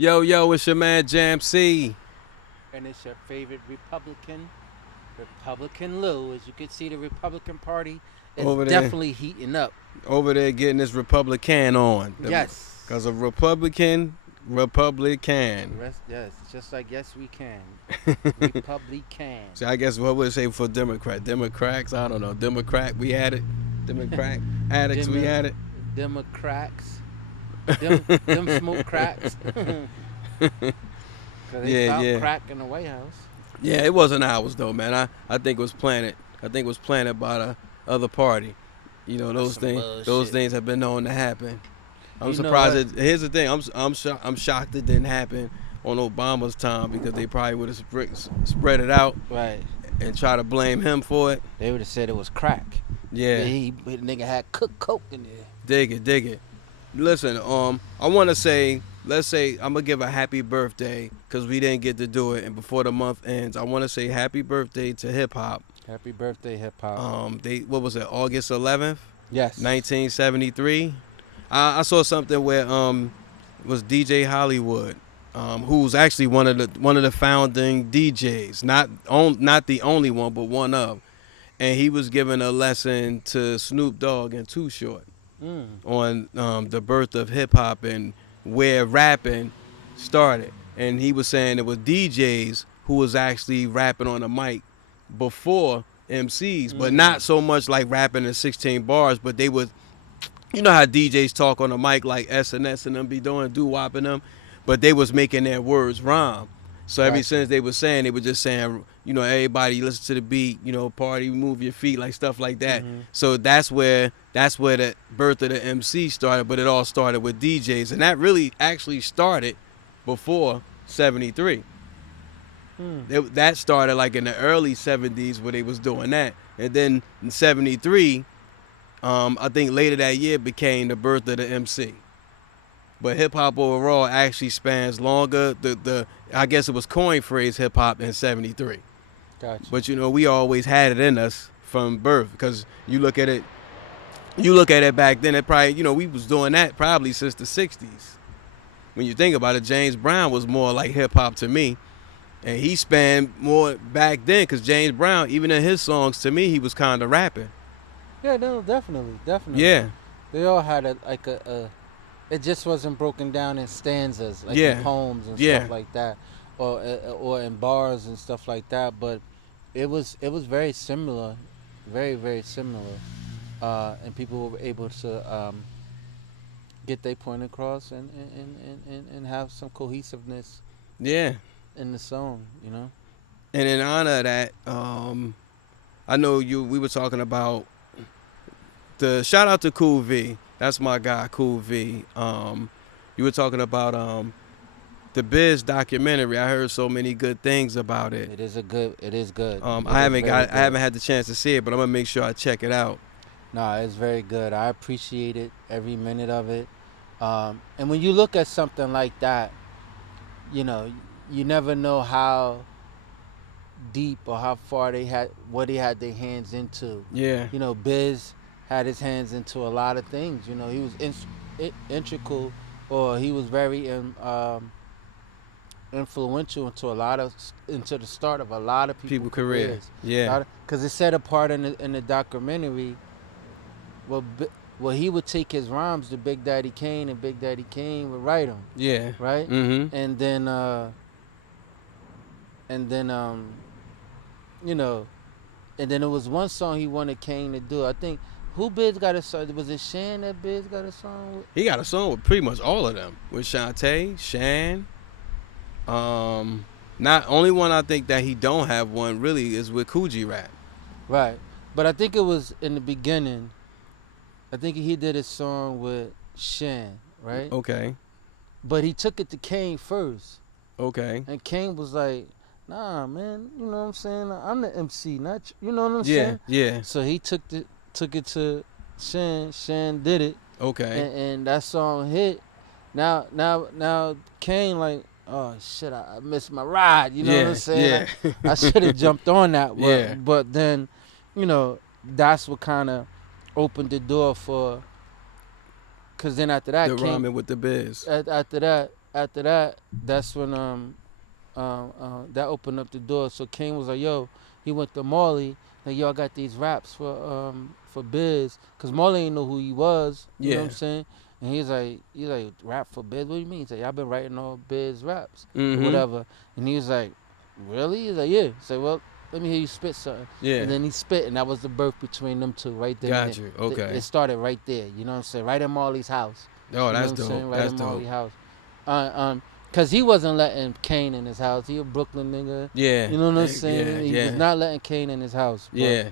Yo, yo, it's your man Jam C. And it's your favorite Republican Lou. As you can see, the Republican Party is Over there, definitely heating up. over there getting this Republican on. Because Yes. a Republican. Yes, just like yes we can. Republican. See, I guess what would it say for Democrat? Democrats? I don't know. Democrat, we had it. Democrat addicts, we Demo, had it. Democrats. Them smoke cracks. Cause they Yeah, found yeah. crack in the White House. Yeah, it wasn't ours though, man. I think it was planted. I think it was planted by the other party. You know, That's those some things those bullshit. things have been known to happen. I'm You know surprised. what? Here's the thing. I'm shocked it didn't happen on Obama's time because they probably would have spread it out Right. and try to blame him for it. They would have said it was crack. Yeah, The nigga had cooked coke in there. dig it. Listen, I want to say, let's say I'm gonna give a happy birthday because we didn't get to do it, and before the month ends, I want to say happy birthday to hip hop. Happy birthday, hip hop. They what was it? August 11th, Yes. 1973. I saw something where it was DJ Hollywood, who's actually one of the founding DJs, not the only one, but one of, and he was giving a lesson to Snoop Dogg and Too Short Mm. on the birth of hip hop and where rapping started. And he was saying it was DJs who was actually rapping on the mic before MCs, but not so much like rapping in 16 bars, but they would, you know how DJs talk on the mic like SNS and them be doing doo-wop and them, but they was making their words rhyme. So ever Gotcha. since they were saying, they were just saying, you know, everybody listen to the beat, you know, party, move your feet, like stuff like that. Mhm. So that's where the birth of the MC started, but it all started with DJs, and that really actually started before '73. That started like in the early '70s where they was doing that, and then in '73, I think later that year became the birth of the MC. But hip hop overall actually spans longer. The I guess it was coin phrase hip hop in '73. Gotcha. But you know, we always had it in us from birth because you look at it back then. It probably, you know, we was doing that probably since the '60s. When you think about it, James Brown was more like hip hop to me, and he spanned more back then because James Brown, even in his songs, to me, he was kind of rapping. Yeah, no, definitely. Yeah, They all had a. It just wasn't broken down in stanzas, like Yeah. in poems and Yeah. stuff like that, or in bars and stuff like that. But it was very similar, very similar, and people were able to get their point across and have some cohesiveness yeah. in the song. You know. And in honor of that, I know we were talking about the shout out to Cool V. That's my guy, Cool V. You were talking about the Biz documentary. I heard so many good things about it. It is a good. It is good. It I is haven't very I good. haven't had the chance to see it, but I'm gonna make sure I check it out. Nah, it's very good. I appreciate it, every minute of it. And when you look at something like that, you know, you never know how deep or how far what they had their hands into. Yeah, You know, Biz had his hands into a lot of things. You know, he was integral, or he was very influential into the start of a lot of people people's career. careers. Yeah, Because it said a part in the documentary. Well, he would take his rhymes to Big Daddy Kane, and Big Daddy Kane would write them, yeah. right? Mm-hmm. And then you know, and then there was one song he wanted Kane to do. I think who Biz got a song? Was it Shan that Biz got a song with? He got a song with pretty much all of them. With Shantae, Shan. Not only one I think that he don't have one really is with Coogee Rap. Right, but I think it was in the beginning. I think he did a song with Shan, right? Okay, But he took it to Kane first. okay. And Kane was like, "Nah, man, you know what I'm saying? I'm the MC, not you know what I'm Yeah, saying?" yeah. So he took it to Shan. Shan did it, Okay. and that song hit. Now, Kane like, oh shit, I missed my ride. You know what I'm saying? Yeah. I should have jumped on that one. Yeah. But then, you know, that's what kind of opened the door for. Cause then after that, The Kane, rhyming with the biz. after that, after that, that's when that opened up the door. So Kane was like, "Yo," he went to Marley. Like, "Yo, I got these raps for Biz," cause Marley ain't know who he was. You know what Yeah. I'm saying? And he's like, "Rap for Biz? What do you mean?" He's like, "I've been writing all Biz raps or Mm-hmm. whatever." And he was like, "Really?" He's like, "Yeah." He's like, "Well, let me hear you spit something." Yeah. And then he spit, and that was the birth between them two right there. Got you. Okay. It started right there. You know what I'm saying? Right in Marley's house. Oh, You know that's what I'm dope. saying? Right That's in dope. Marley's house. Cause he wasn't letting Kane in his house. He a Brooklyn nigga. Yeah. You know what I'm Yeah. saying? He was Yeah. not letting Kane in his house. Yeah.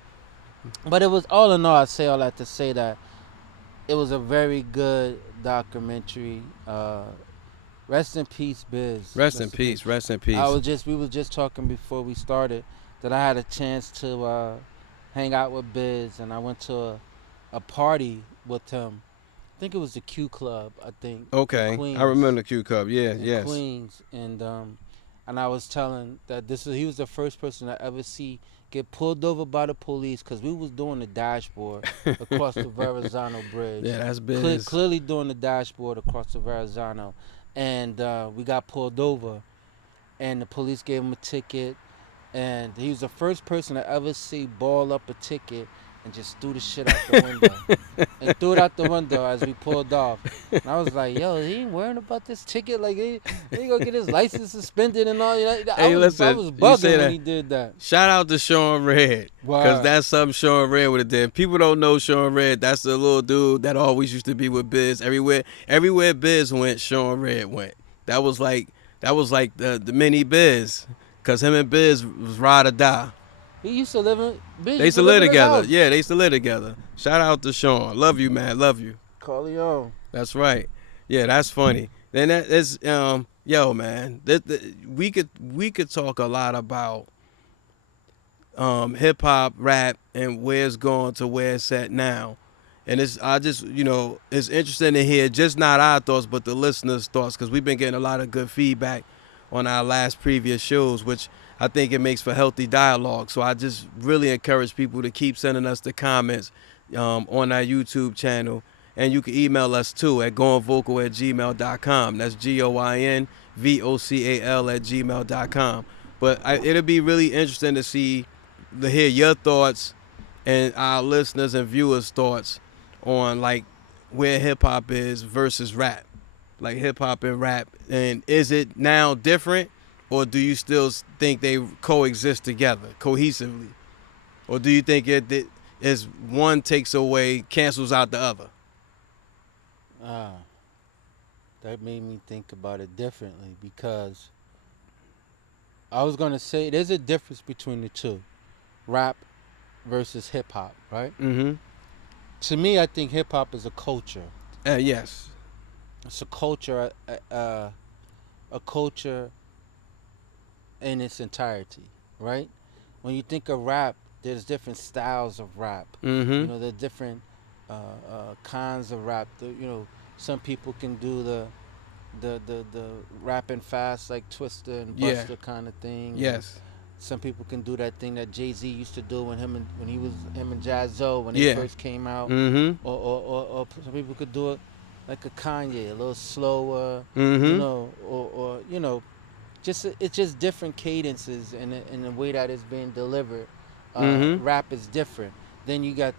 But it was all in all. I say all that to say that it was a very good documentary. Rest in peace, Biz. Rest in peace. Rest in peace. We was just talking before we started that I had a chance to hang out with Biz, and I went to a party with him. I think it was the Q Club. I think in Okay. Queens. I remember the Q Cup. Yeah. In Yes. Queens, and I was telling that he was the first person I ever see get pulled over by the police because we was doing the dashboard across the Verrazano Bridge. Yeah, that's Biz. Clearly doing the dashboard across the Verrazano, and we got pulled over, and the police gave him a ticket, and he was the first person I ever see ball up a ticket and just threw the shit out the window. And threw it out the window as we pulled off. And I was like, "Yo, he ain't worrying about this ticket. Like, he gonna get his license suspended and all that." Hey, I was you say bugging that. when he did that. Shout out to Sean Red, because Wow. that's something Sean Red would have did. People don't know Sean Red. That's the little dude that always used to be with Biz. Everywhere Biz went, Sean Red went. That was like the mini Biz, because him and Biz was ride or die. He used to live in. They used to live together. Yeah, they used to live together. Shout out to Sean. Love you, man. Love you. Corleone. That's right. Yeah, that's funny. Then that is yo, man. We could talk a lot about hip hop, rap, and where it's going to where it's at now. And it's interesting to hear just not our thoughts but the listeners' thoughts, because we've been getting a lot of good feedback on our last previous shows, which I think it makes for healthy dialogue. So I just really encourage people to keep sending us the comments on our YouTube channel. And you can email us too at goingvocal@gmail.com. That's GOINVOCAL@gmail.com. But it'll be really interesting to hear your thoughts and our listeners and viewers' thoughts on like where hip hop is versus rap. Like hip hop and rap. And is it now different, or do you still think they coexist together cohesively? Or do you think it is one takes away, cancels out the other? That made me think about it differently, because I was gonna say there's a difference between the two, rap versus hip hop, right? Mm-hmm. To me, I think hip hop is a culture. Yes. It's a culture, a culture in its entirety, right? When you think of rap, there's different styles of rap. Mm-hmm. You know, there's different kinds of rap. Some people can do the rapping fast like Twister and Yeah. Buster kind of thing. Yes. Some people can do that thing that Jay-Z used to do when him and Jaz-O when they Yeah. first came out. Mm-hmm. Or some people could do it like a Kanye, a little slower. Mm-hmm. You know, or it's just different cadences in the way that it's being delivered. Mhm. Rap is different. Then you got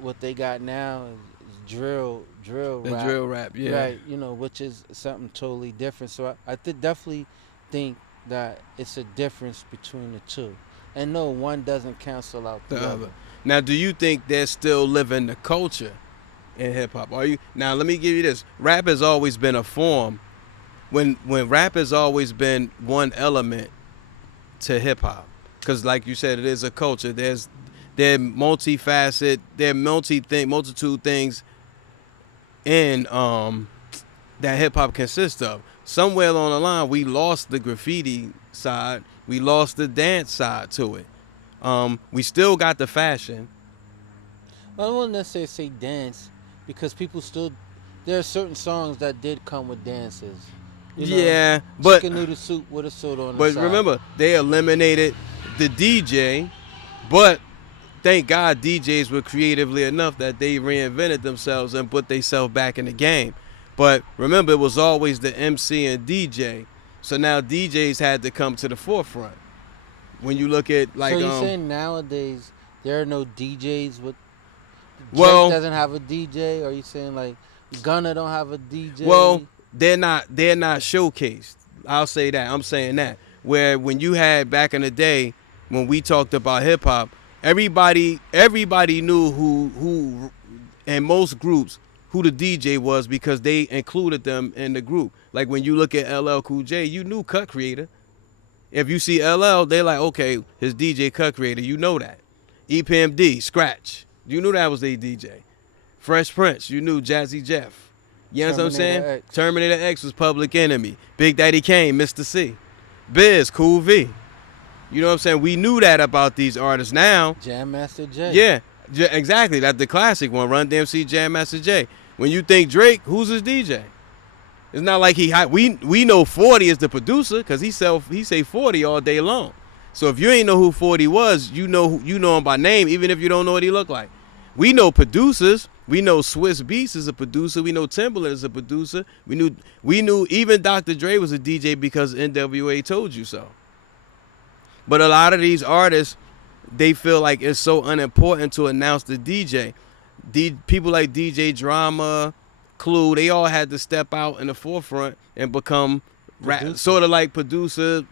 what they got now is drill The rap. drill rap, yeah. Right, which is something totally different. So I definitely think that it's a difference between the two. And no, one doesn't cancel out the other. Now, do you think they're still living the culture in hip hop? Now? Let me give you this. Rap has always been a form. When rap has always been one element to hip hop, because like you said, it is a culture. They're multifaceted. They're multitude things in that hip hop consists of. Somewhere along the line, we lost the graffiti side. We lost the dance side to it. We still got the fashion. I don't want to necessarily say dance, because people still, there are certain songs that did come with dances. Yeah, but chicken noodle soup with a soda on the but side. remember, they eliminated the DJ, but thank God DJs were creatively enough that they reinvented themselves and put themselves back in the game. But remember, it was always the MC and DJ. So now DJs had to come to the forefront. When you look at like, so you saying nowadays there are no DJs with Drake well, doesn't have a DJ, or you saying like Gunna don't have a DJ? well, they're not showcased. I'll say that. I'm saying that. Where when you had back in the day when we talked about hip hop, everybody knew who in most groups who the DJ was because they included them in the group. Like when you look at LL Cool J, you knew Cut Creator. If you see LL, they like, okay, his DJ Cut Creator, you know that. EPMD, Scratch, you knew that was their DJ. Fresh Prince, you knew Jazzy Jeff. You know what I'm saying? Terminator X. Terminator X was Public Enemy. Big Daddy Kane, Mr. C. Biz, Cool V. You know what I'm saying? We knew that about these artists. Now, Jam Master Jay. yeah, exactly. That's the classic one. Run DMC, Jam Master Jay. When you think Drake, who's his DJ? It's not like we know 40 is the producer because he say 40 all day long. So if you ain't know who 40 was, you know him by name, even if you don't know what he look like. We know producers. We know Swiss Beats is a producer. We know Timbaland is a producer. We knew even Dr. Dre was a DJ because NWA told you so. But a lot of these artists, they feel like it's so unimportant to announce the DJ. People like DJ Drama, Clue, they all had to step out in the forefront and become sort of like producers.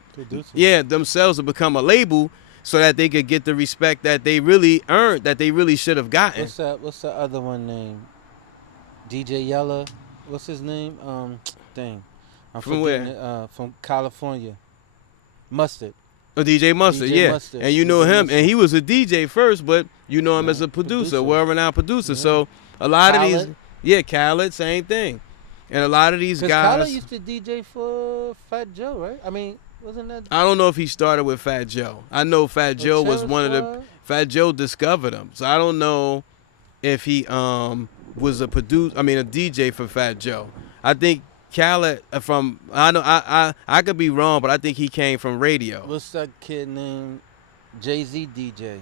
Yeah, themselves to become a label so that they could get the respect that they really earned, that they really should have gotten. What's the other one named? DJ Yella. What's his name? I'm from where? From California. Mustard. DJ Mustard, DJ yeah. Mustard. And you know DJ him, Mustard. and he was a DJ first, but you know him as a producer, well-renowned producer. Yeah. So a lot of Khaled. these, Khaled, same thing. And a lot of these Because guys. Khaled used to DJ for Fat Joe, right? I mean, wasn't that? I don't know if he started with Fat Joe. I know Fat Joe was one of the. Fat Joe discovered him, so I don't know if he was a DJ for Fat Joe. I think Khaled I could be wrong, but I think he came from radio. What's that kid named Jay-Z DJ?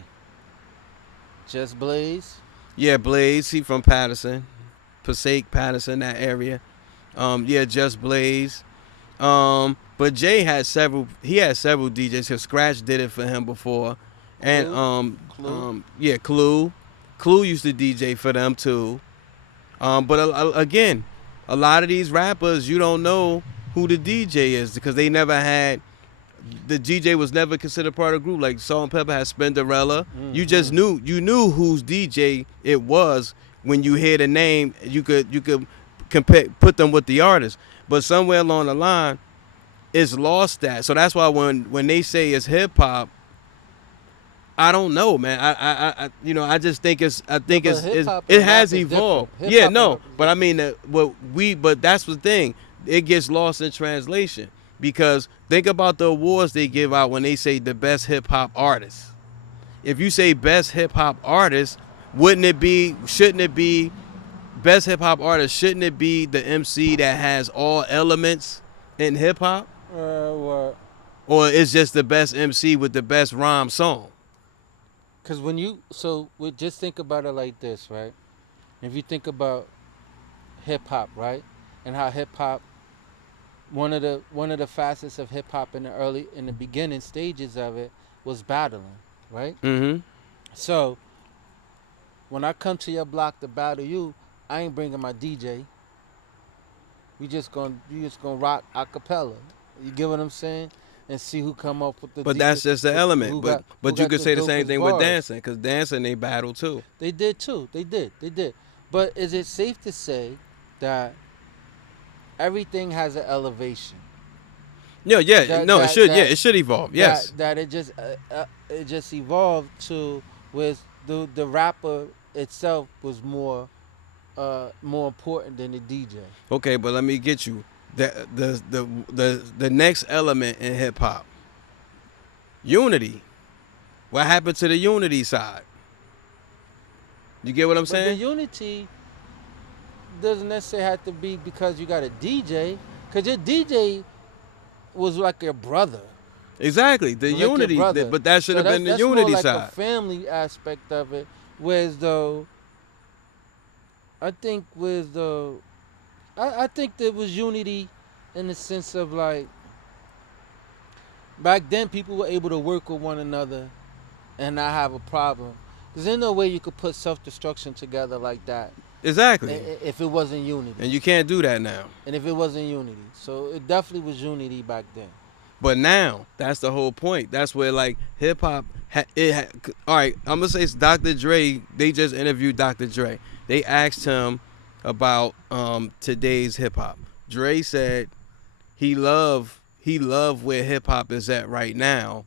Just Blaze? Yeah, Blaze. He from Patterson, Passaic, Patterson, that area. Just Blaze. But Jay had several. He had several DJs. Cause Scratch did it for him before, and Clue. Clue used to DJ for them too. But again, a lot of these rappers, you don't know who the DJ is because they never had. The DJ was never considered part of the group. Like Salt and Pepper had Spinderella. Mm-hmm. You just knew whose DJ it was when you hear the name. You could put them with the artist. But somewhere along the line, it's lost that. So that's why when they say it's hip hop, I don't know, man. I just think it has evolved. But I mean but that's the thing. It gets lost in translation because think about the awards they give out when they say the best hip hop artist. If you say best hip hop artist, shouldn't it be best hip hop artist? Shouldn't it be the MC that has all elements in hip hop? Or it's just the best MC with the best rhyme song? Because we just think about it like this, right? If you think about hip hop, right, and how hip hop, one of the facets of hip hop in the beginning stages of it was battling, right? Mm-hmm. So when I come to your block to battle you, I ain't bringing my DJ. You just gonna rock a cappella. You get what I'm saying? And see who come up with the. But that's just the element. But you could say the same thing with dancing, because dancing they battle too. They did too. They did. But is it safe to say that everything has an elevation? It should evolve. Yes. That it just evolved to with the rapper itself was more important than the DJ. Okay, but let me get you. The next element in hip hop, unity. What happened to the unity side? You get what I'm saying? The unity doesn't necessarily have to be because you got a DJ, because your DJ was like your brother. Exactly, the unity. But that should have been the unity more like side. A family aspect of it, whereas though I think with the I think there was unity in the sense of like back then people were able to work with one another and not have a problem. Cause there's no way you could put self destruction together like that Exactly. if it wasn't unity. And you can't do that now. And if it wasn't unity, so it definitely was unity back then. But now, that's the whole point. That's where like hip hop. All right, I'm gonna say it's Dr. Dre. They just interviewed Dr. Dre. They asked him about today's hip hop. Dre said he loved where hip hop is at right now.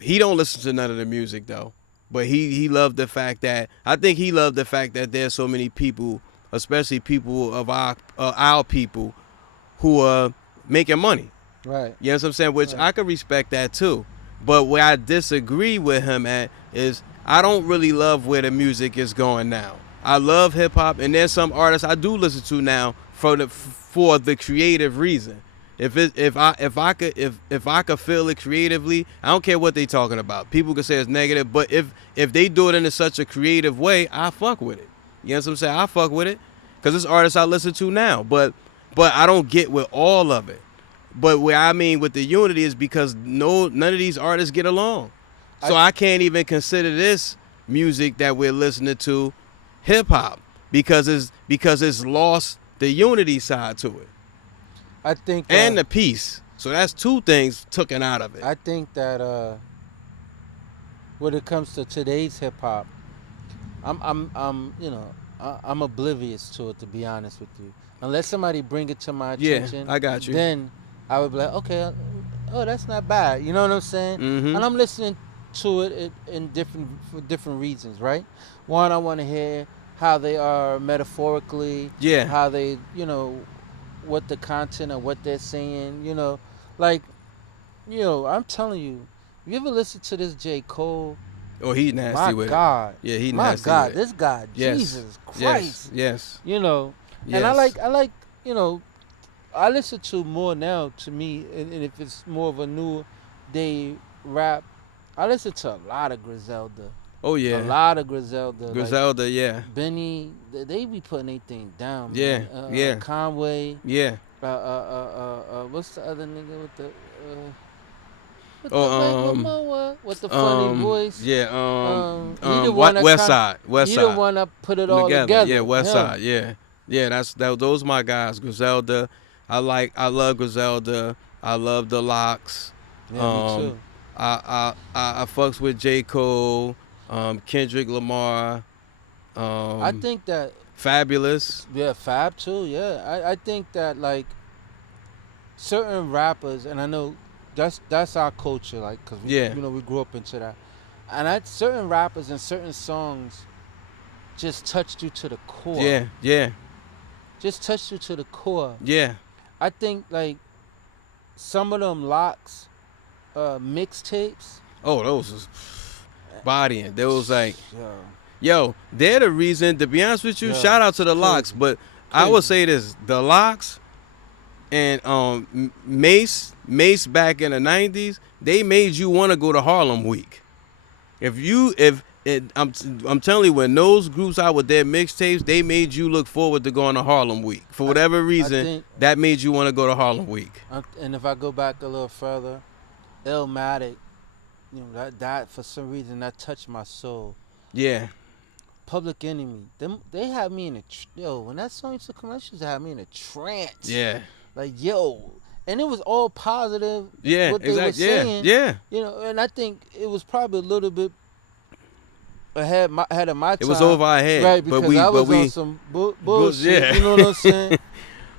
He don't listen to none of the music though, but he loved the fact that he loved the fact that there's so many people, especially people of our people, who are making money. Right. You know what I'm saying? Which Right. I could respect that too. But where I disagree with him at is I don't really love where the music is going now. I love hip hop, and there's some artists I do listen to now for the creative reason. If I could feel it creatively, I don't care what they talking about. People could say it's negative, but if they do it in such a creative way, I fuck with it. You know what I'm saying? I fuck with it because it's artists I listen to now. But I don't get with all of it. But where I mean with the unity is because none of these artists get along. So I can't even consider this music that we're listening to hip hop because it's lost the unity side to it. I think And the peace. So that's two things taken out of it. I think that when it comes to today's hip hop, I'm oblivious to it, to be honest with you. Unless somebody bring it to my attention, I got you. Then I would be like, okay, oh, that's not bad. You know what I'm saying? Mhm. And I'm listening to it for different reasons, right? One, I want to hear how they are metaphorically, Yeah. how they, what the content of what they're saying, like, I'm telling you, you ever listen to this J. Cole? Oh, he nasty My with God. it. Yeah, he My nasty God, with it. this guy, Yes. Jesus Christ. Yes. And I like, I listen to more now, to me, and if it's more of a new day rap, I listen to a lot of Griselda. Oh yeah. A lot of Griselda. Griselda, yeah. Benny, they be putting anything down, Yeah, man. yeah. Conway. Yeah. What's the other nigga with the with the funny voice? Yeah. He the one that West Side. He the one that put it all together. Yeah, West Him. Side. Yeah. Yeah, those my guys. Griselda. I love Griselda. I love the Locks. Yeah, me too. I fucks with J. Cole, Kendrick Lamar. I think that Fabulous. Yeah, Fab too. Yeah, I think that like certain rappers, and I know that's our culture, like, cause we grew up into that, and certain rappers and certain songs just touched you to the core. Yeah. Just touched you to the core. Yeah. I think like some of them Locks mixtapes. Oh, those was bodying. They was like, Yo. yo, they're the reason. To be honest with you, Yeah, shout out to the crazy. Locks, but I would say this: the Locks and Mace back in the '90s, they made you want to go to Harlem Week. I'm telling you, when those groups out with their mixtapes, they made you look forward to going to Harlem Week. For whatever reason, think- that made you want to go to Harlem Week. And if I go back a little further, Illmatic, that for some reason that touched my soul. Yeah. Public Enemy, they had me in when that song used to come out, used to have me in a trance. Yeah. Like, and it was all positive. Yeah. What they were Exactly. saying. Yeah. And I think it was probably a little bit ahead of my time. It was over our head, right? Because I was on some bullshit. Yeah. You know what I'm saying?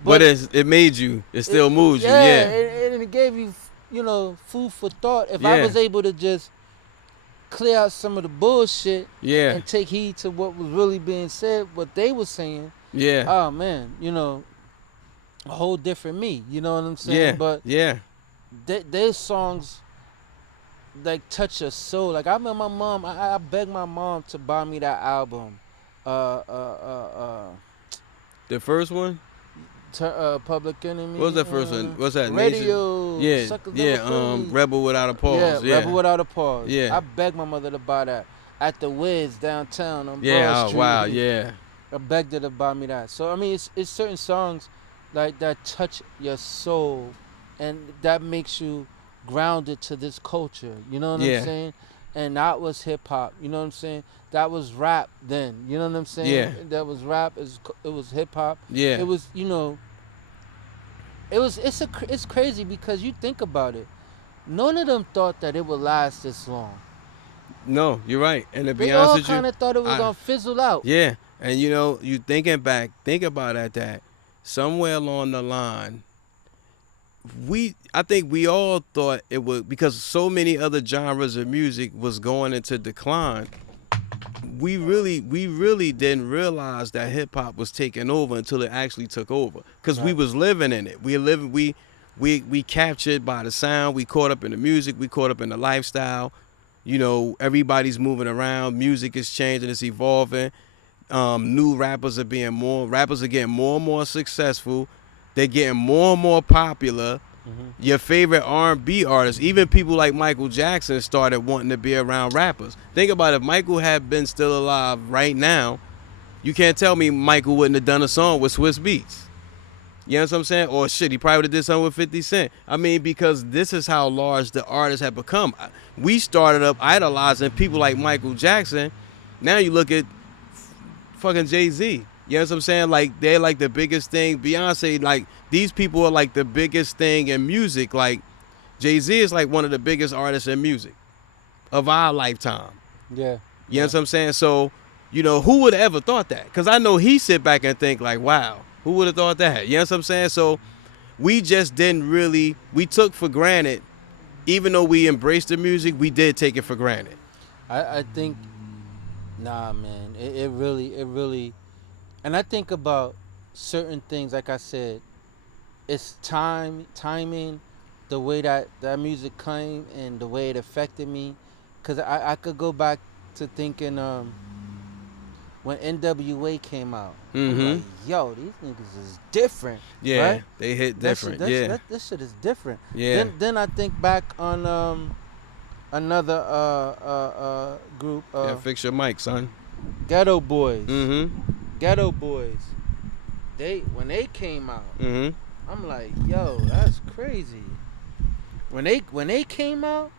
But it made you. It still moves you. Yeah. And it gave you, food for thought. If I Yeah. was able to just clear out some of the bullshit Yeah. and take heed to what was really being said, what they were saying. Yeah. Oh man, a whole different me. You know what I'm saying? Yeah. But Yeah. their songs like touch your soul. Like I remember my mom. I begged my mom to buy me that album. The first one. Public Enemy. What was the first one? What's that? Radio. Nation? Suckers Yeah. Never Free. Rebel Without a Pause. Yeah, Rebel Without a Pause. Yeah. I begged my mother to buy that at the Wiz downtown on Yeah. Broad Oh Street. wow. Yeah. I begged her to buy me that. So I mean, it's certain songs like that touch your soul, and that makes you grounded to this culture. You know what I'm Yeah. saying? And that was hip hop. You know what I'm saying? That was rap then. You know what I'm saying? Yeah. That was rap. It was hip hop. Yeah. It was, you know. It's crazy because you think about it. None of them thought that it would last this long. No, you're right. And to be They honest all with you, kind of thought it was I gonna fizzle out. yeah. And you know, you thinking back, think about that somewhere along the line, I think we all thought it would, because so many other genres of music was going into decline. We really didn't realize that hip hop was taking over until it actually took over, because we Right. was living in it. We captured by the sound. We caught up in the music. We caught up in the lifestyle. You know, everybody's moving around. Music is changing. It's evolving. New rappers are getting more and more successful. They're getting more and more popular. Your favorite R&B artists, even people like Michael Jackson, started wanting to be around rappers. Think about it, if Michael had been still alive right now, you can't tell me Michael wouldn't have done a song with Swiss Beats. You know what I'm saying? Or shit, he probably would have did something with 50 Cent. I mean, because this is how large the artists have become. We started up idolizing people like Michael Jackson. Now you look at fucking Jay-Z. You know what I'm saying? Like, they're like the biggest thing. Beyonce, like, these people are like the biggest thing in music. Like, Jay-Z is like one of the biggest artists in music of our lifetime. Yeah. You know what I'm saying? So, you know, who would have ever thought that? Because I know he sit back and think like, wow, who would have thought that? You know what I'm saying? So we just didn't really, we took for granted, even though we embraced the music, we did take it for granted. I think, nah, man, it really, and I think about certain things. Like I said, it's timing, the way that music came and the way it affected me. Cause I could go back to thinking when NWA came out. I'm like, yo, these niggas is different. Yeah, right? they hit different. This shit is different. Yeah. Then I think back on another group, Yeah, fix your mic, son. Ghetto Boys. Mm-hmm. Ghetto Boys. When they came out, Mm-hmm. I'm like, yo, that's crazy. When they came out,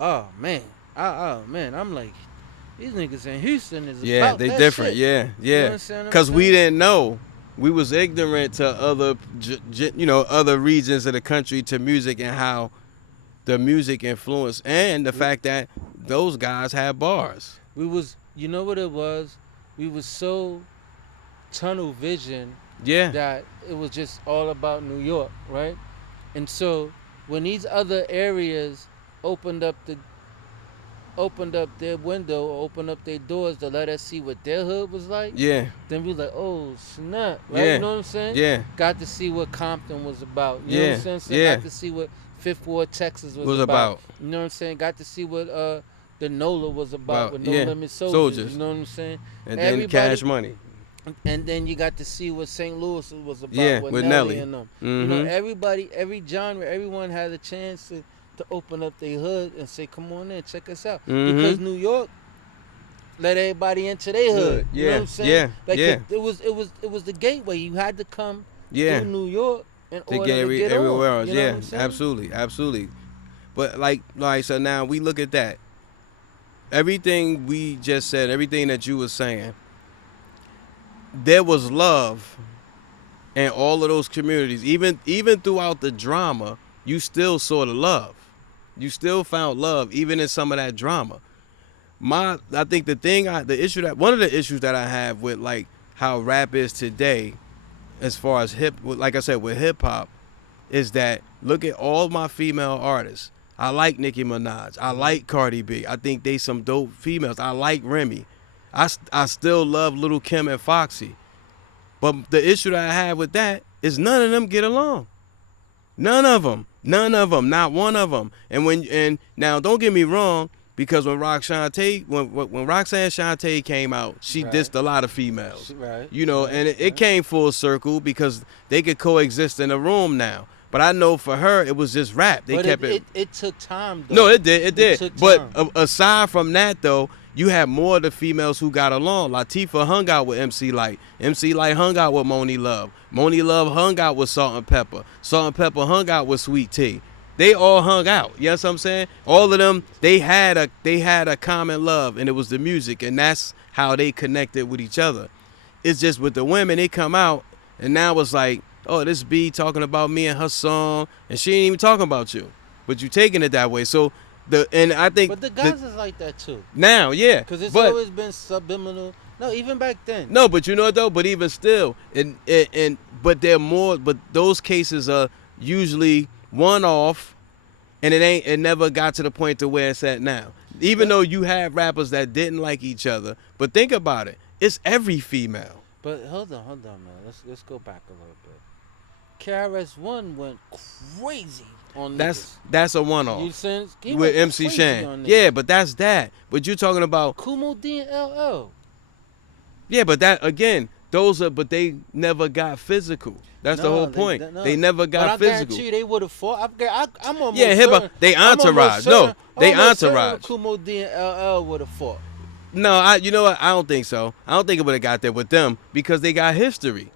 oh man, I'm like, these niggas in Houston is Yeah, about they that different. shit. Yeah, You know yeah. what I'm saying? Because we didn't know. We was ignorant to other, other regions of the country, to music and how the music influenced, and the fact that those guys had bars. We was, you know what it was? We was so tunnel vision Yeah. that it was just all about New York, right? And so when these other areas opened up their window, opened up their doors to let us see what their hood was like, Yeah. then we like, oh snap, right? Yeah. You know what I'm saying? Yeah. Got to see what Compton was about. You know Yeah. what I'm saying? Yeah. Got to see what Fifth Ward, Texas was Was about. about. You know what I'm saying? Got to see what the NOLA was about with No yeah. Limit Soldiers. You know what I'm saying? And then Cash Money. And then you got to see what St. Louis was about, Yeah, with with Nelly Nelly. and them. Mm-hmm. You know, every genre, everyone had a chance to open up their hood and say, come on in, check us out. Mm-hmm. Because New York let everybody into their hood. Yeah, You know what I'm saying? yeah, Like yeah. It was the gateway. You had to come Yeah. through New York in To order get to get everywhere on. else. You know Yeah, what I'm saying? absolutely. But like, so now we look at that. Everything we just said, everything that you were saying, there was love in all of those communities. Even throughout the drama, you still saw the love. You still found love, even in some of that drama. I think one of the issues that I have with like how rap is today, as far as like I said, with hip hop, is that look at all my female artists. I like Nicki Minaj. I like Cardi B. I think they some dope females. I like Remy. I still love Lil' Kim and Foxy. But the issue that I have with that is none of them get along. None of them. Not one of them. And now don't get me wrong, because when Roxanne Shante came out, she Right. dissed a lot of females. Right. You know, Right. and it came full circle because they could coexist in a room now. But I know for her, it was just rap. They But kept it. it took time, though. No, it did. It took But time. aside from that, though, you had more of the females who got along. Latifah hung out with MC Light. MC Light hung out with Moni Love. Moni Love hung out with Salt and Pepper. Salt and Pepper hung out with Sweet Tea. They all hung out. You know what I'm saying? All of them, they had a common love, and it was the music, and that's how they connected with each other. It's just with the women, they come out, and now it's like, oh, this B talking about me and her song, and she ain't even talking about you, but you taking it that way. So and I think, but the guys is like that too. Now, yeah, because it's but, always been subliminal. No, even back then. No, but you know what though? But even still, but they're more. But those cases are usually one off, and it never got to the point to where it's at now. Even though you have rappers that didn't like each other, but think about it, it's every female. But hold on, man. Let's go back a little bit. KRS-One went crazy on niggas. That's a one-off. You sense? With MC Shan. Yeah, but that's that. But you're talking about Kumo D and LL. Yeah, but that again, but they never got physical. That's the whole point. They never got physical. I guarantee you they would have fought. I'm almost certain. They entourage. No, they entourage. Kumo D and LL would have fought. No, you know what? I don't think so. I don't think it would have got there with them because they got history.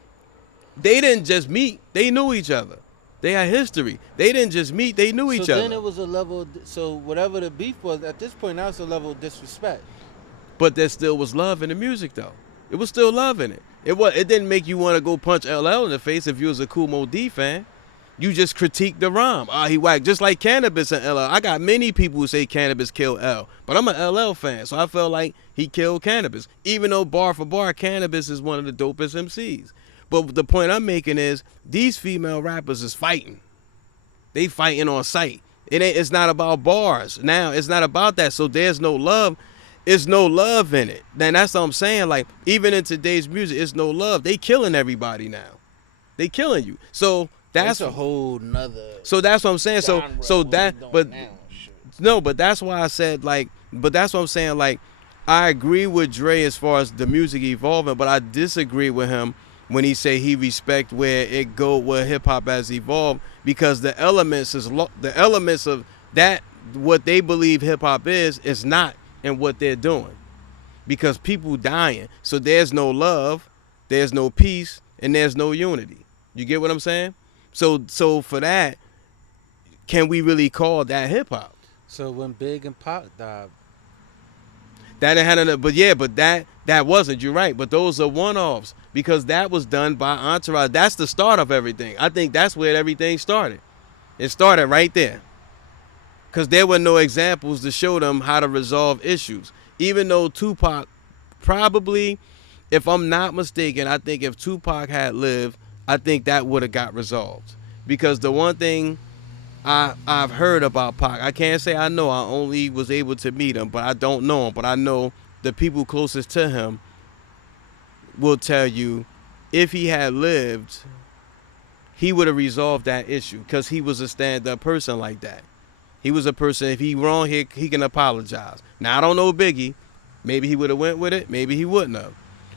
They didn't just meet. They knew each other. They had history. They didn't just meet. They knew each other. So then it was a level. So whatever the beef was, at this point now it's a level of disrespect. But there still was love in the music, though. It was still love in it. It didn't make you want to go punch LL in the face if you was a Kumo D fan. You just critiqued the rhyme. He whacked. Just like Cannabis and LL. I got many people who say Cannabis killed L. But I'm an LL fan, so I felt like he killed Cannabis. Even though bar for bar, Cannabis is one of the dopest MCs. But the point I'm making is these female rappers is fighting. They fighting on sight. It's not about bars. Now, it's not about that. So there's no love. It's no love in it. Then that's what I'm saying. Like, even in today's music, it's no love. They killing everybody now. They killing you. So that's a whole nother. So that's what I'm saying. So that, but no, but that's why I said but that's what I'm saying. Like, I agree with Dre as far as the music evolving, but I disagree with him when he say he respect where hip hop has evolved, because the elements of that, what they believe hip hop is not in what they're doing, because people dying. So there's no love, there's no peace, and there's no unity. You get what I'm saying? So for that, can we really call that hip hop? So when Big and Pac died, that had but that wasn't. You're right. But those are one-offs, because that was done by entourage. That's the start of everything. I think that's where everything started. It started right there, because there were no examples to show them how to resolve issues. Even though Tupac probably, if I'm not mistaken, I think if Tupac had lived, I think that would have got resolved. Because the one thing I've heard about Pac, I can't say I know. I only was able to meet him, but I don't know him. But I know the people closest to him will tell you, if he had lived, he would have resolved that issue, because he was a stand-up person like that. He was a person, if he wrong, he can apologize. Now, I don't know Biggie. Maybe he would have went with it. Maybe he wouldn't have.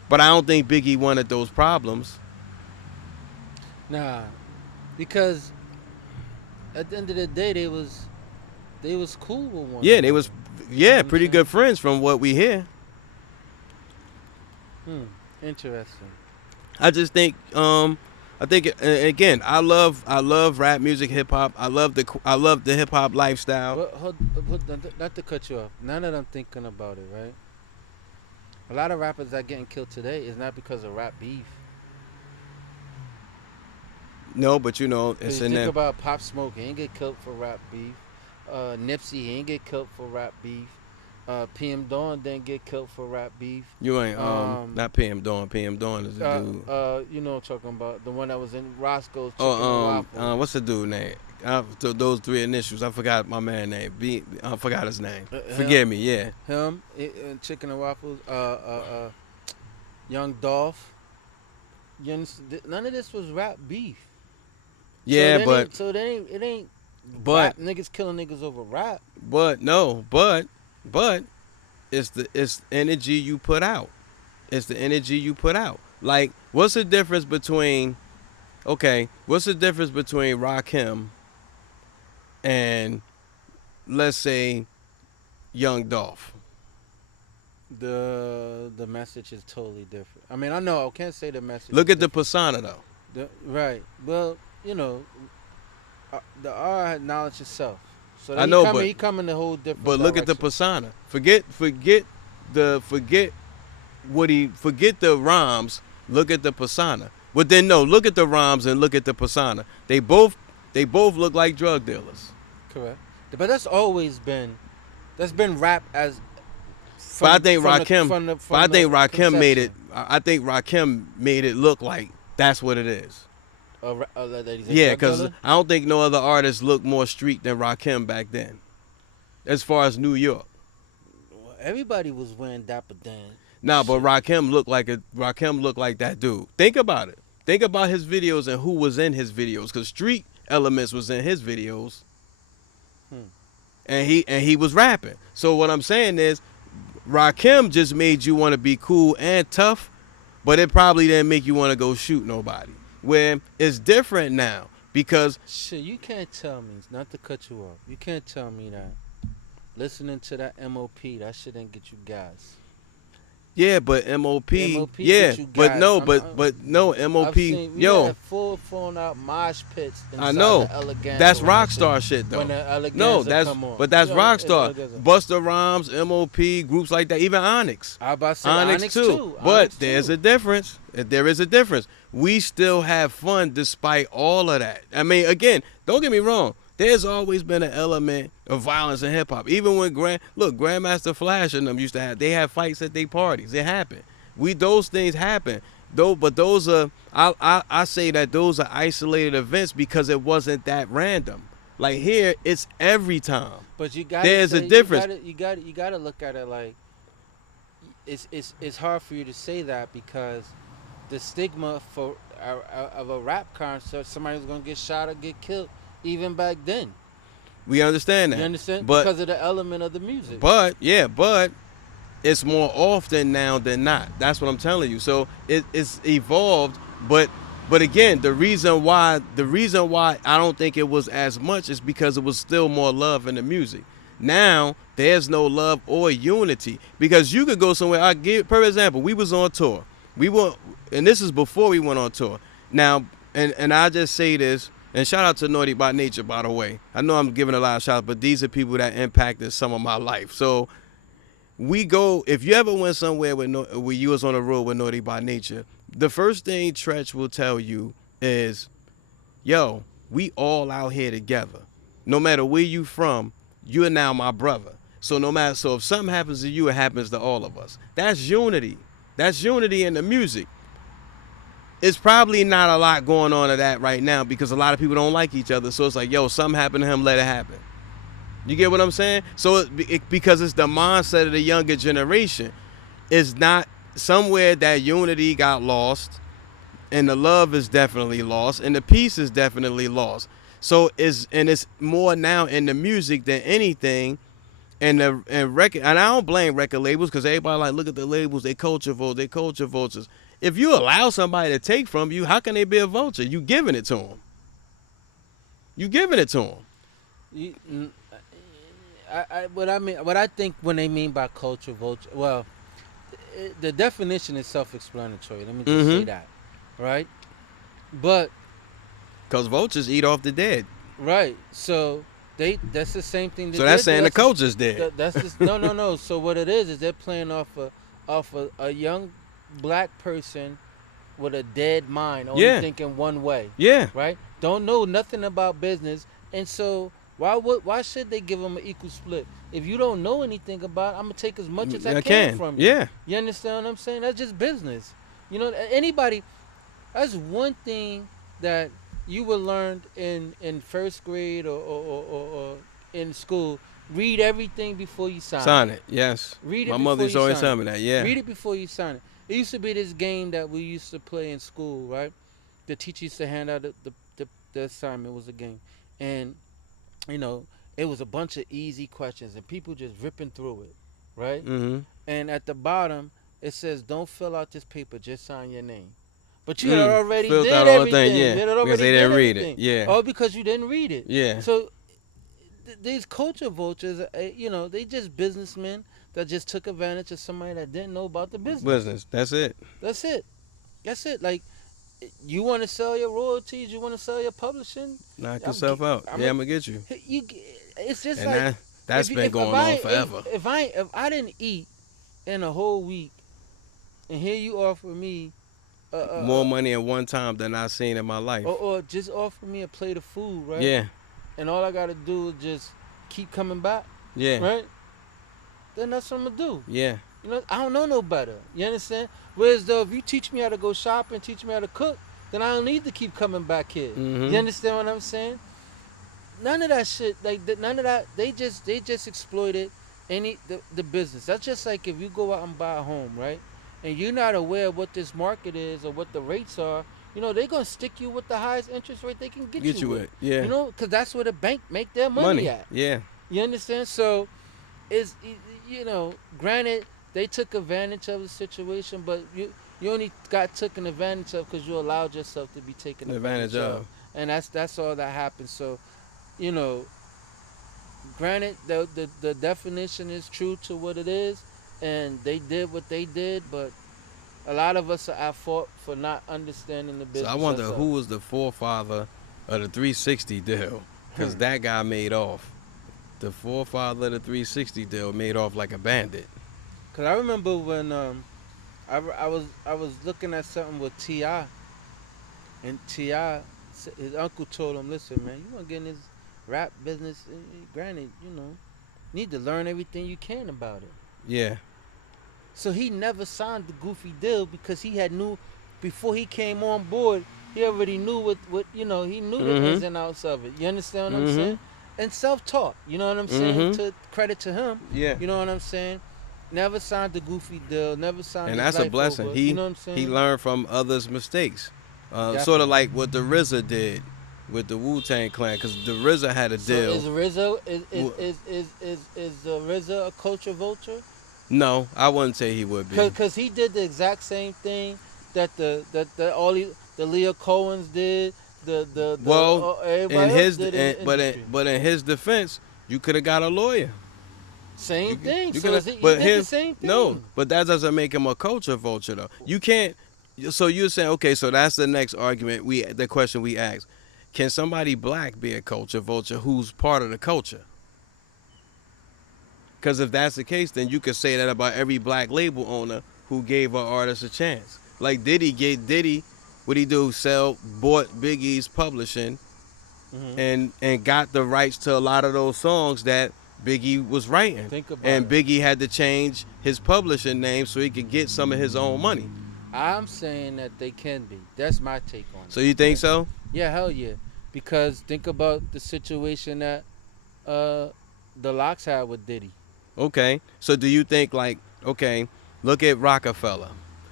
But I don't think Biggie wanted those problems. Nah, because at the end of the day, they was cool with one. Yeah, they was pretty good friends from what we hear. Interesting. I just think again, I love rap music, hip hop. I love the hip hop lifestyle. But hold, not to cut you off. Now that I'm thinking about it, right? A lot of rappers that getting killed today is not because of rap beef. No, but it's in there. Think about Pop Smoke. He ain't get killed for rap beef. Nipsey, he ain't get killed for rap beef. PM Dawn didn't get killed for rap beef. You ain't not PM Dawn. PM Dawn is the dude. You know what I'm talking about, the one that was in Roscoe's Chicken and Waffle. What's the dude name? Those three initials. I forgot my man name. I forgot his name. Forgive me. Yeah. Him and Chicken and Waffles. Young Dolph. None of this was rap beef. Yeah, it ain't. But rap, niggas killing niggas over rap. But it's energy you put out. It's the energy you put out. Like, what's the difference between Rakim and, let's say, Young Dolph? The message is totally different. I mean, I know I can't say the message Look is at the different. persona though. Right. Well, you know, the R knowledge itself. So I that know, he coming a whole different but look at the direction. persona. Forget the rhymes. Look at the persona. But then no, look at the rhymes and look at the persona. They both look like drug dealers. Correct. But that's been rap as But I from think from the Rakim, from the but I from think the Rakim made it. conception. I think Rakim made it look like that's what it is. That he's a Yeah, drug because dealer. I don't think no other artist looked more street than Rakim back then, as far as New York. Well, everybody was wearing Dapper Dan. Nah, but Shit. Rakim looked like that dude. Think about it. Think about his videos and who was in his videos, because street elements was in his videos, Hmm. and he was rapping. So what I'm saying is, Rakim just made you want to be cool and tough, but it probably didn't make you want to go shoot nobody. Where it's different now because Shit, you can't tell me, not to cut you off. You can't tell me that listening to that MOP, that shit didn't get you gas. yeah, but MOP, MOP yeah, get you but gas. no, but no I've MOP, seen we yo, had full phone out mosh pits inside I know the Eleganza that's when that Rockstar shit though. when the Eleganza No, that's come on. but that's Yo, Rockstar. Eleganza. Busta Rhymes, MOP, groups like that, even Onyx. I about to say Onyx too. But Onyx there's too. a difference. There is a difference. We still have fun despite all of that. I mean, again, don't get me wrong. There's always been an element of violence in hip hop. Even when Grandmaster Flash and them used to have, they had fights at their parties. It happened. Those things happen. Though, but those are I say that those are isolated events because it wasn't that random. Like here, it's every time. But you got There's a difference. You gotta look at it like it's hard for you to say that because the stigma for of a rap concert, somebody was gonna get shot or get killed, even back then. We understand that. You understand? But Because of the element of the music. but it's more often now than not. That's what I'm telling you. So it's evolved, but again, the reason why I don't think it was as much is because it was still more love in the music. Now there's no love or unity because you could go somewhere. I give per example, we was on tour. We were, and this is before we went on tour. Now, and I just say this. And shout out to Naughty by Nature, by the way. I know I'm giving a lot of shots, but these are people that impacted some of my life. So we go, if you ever went somewhere where you was on a road with Naughty by Nature, the first thing Tretch will tell you is, yo, we all out here together. No matter where you from, you're now my brother. So if something happens to you, it happens to all of us. That's unity. That's unity in the music. It's probably not a lot going on of that right now because a lot of people don't like each other. So it's like, yo, something happened to him, let it happen. You get what I'm saying? So because it's the mindset of the younger generation, it's not somewhere that unity got lost, and the love is definitely lost, and the peace is definitely lost. So it's more now in the music than anything. And I don't blame record labels because everybody like look at the labels, they culture vultures. If you allow somebody to take from you, how can they be a vulture? You giving it to them. You giving it to them. You, what I think when they mean by culture vulture, well, the definition is self-explanatory. Let me just say that, right? But Because vultures eat off the dead. right, so that's the same thing. So that's saying the culture's dead. That's just no. So what it is they're playing off a young black person with a dead mind, only thinking one way. Yeah. Right? Don't know nothing about business, and so why should they give them an equal split? If you don't know anything about it, I'm gonna take as much as I can from you. Yeah. You understand what I'm saying? That's just business. You know, anybody. That's one thing that you will learn in first grade or in school. Read everything before you sign. Sign it. Yes. Read it. My before mother's you always sign telling me that. Yeah. Read it before you sign it. It used to be this game that we used to play in school, right? The teacher used to hand out the assignment. Was a game, and you know it was a bunch of easy questions and people just ripping through it, right? Mm-hmm. And at the bottom it says, "Don't fill out this paper, just sign your name." But you had already Filled did out all everything. thing, yeah. You had Because already they didn't did read everything. it. Yeah. All because you didn't read it. Yeah. So these culture vultures, you know, they just businessmen. that just took advantage of somebody that didn't know about the business. Business. That's it. That's it. That's it. Like, you want to sell your royalties, you want to sell your publishing. Knock I'm, yourself out. I'm Yeah, a, I'm gonna get you. you. It's just And like that's been if going I on ain't ate, forever. if I didn't eat in a whole week, and here you offer me, More money at one time than I've seen in my life. or just offer me a plate of food, right? Yeah, And all I gotta do is just keep coming back, yeah, right? Then that's what I'm gonna do. yeah. You know, I don't know no better. You understand? Whereas though, if you teach me how to go shopping, teach me how to cook, then I don't need to keep coming back here. Mhm. You understand what I'm saying? None of that shit, none of that. They just exploited the business. That's just like if you go out and buy a home, right? And you're not aware of what this market is or what the rates are. You know, they're gonna stick you with the highest interest rate they can get you with. It. Yeah. You know, because that's where the bank make their money at. Yeah. You understand? So, is you know, granted they took advantage of the situation, but you only got taken advantage of because you allowed yourself to be taken advantage of, and that's all that happened. So, you know, granted the definition is true to what it is, and they did what they did, but a lot of us are at fault for not understanding the business. So I wonder who was the forefather of the 360 deal, because that guy made off. The forefather of the 360 deal made off like a bandit. Cause I remember when I was looking at something with T.I. and T.I. his uncle told him, listen man, you want to get in this rap business, granted, you know, need to learn everything you can about it. Yeah. So he never signed the goofy deal because he had knew before he came on board. He already knew what you know. He knew the ins and outs of it. You understand what I'm saying? And self-taught. You know what I'm saying? To credit to him. Yeah. You know what I'm saying? Never signed the goofy deal. Never signed. And his that's a life blessing. over, He you know what I'm saying? he learned from others' mistakes. Sort of like what the RZA did with the Wu-Tang Clan, because the RZA had a deal. So is the RZA a culture vulture? No, I wouldn't say he would be. Because he did the exact same thing that the Leo Cohens did. Well, everybody in his else did in the industry. but in his defense, you could have got a lawyer. Same thing. You So coulda- he but did the same thing. No, but that doesn't make him a culture vulture though. You can't. So you're saying, okay, so that's the next argument. The question we ask: can somebody black be a culture vulture who's part of the culture? Because if that's the case, then you could say that about every black label owner who gave an artist a chance. Like Diddy, what he do? Bought Biggie's publishing, and got the rights to a lot of those songs that Biggie was writing. Think about and it. Biggie had to change his publishing name so he could get some of his own money. I'm saying that they can be. That's my take on it. So you think so? Yeah, hell yeah. Because think about the situation that the Locks had with Diddy. Okay. So do you think, like, okay, look at Rockefeller.